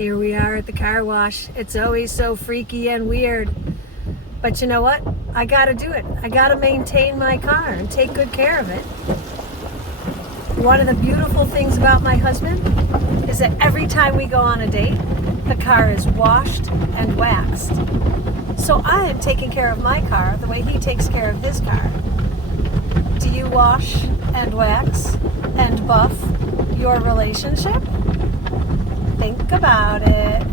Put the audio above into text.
Here we are at the car wash. It's always so freaky and weird. But you know what? I gotta do it. I gotta maintain my car and take good care of it. One of the beautiful things about my husband is that every time we go on a date, the car is washed and waxed. So I am taking care of my car the way he takes care of his car. Do you wash and wax and buff your relationship? Think about it.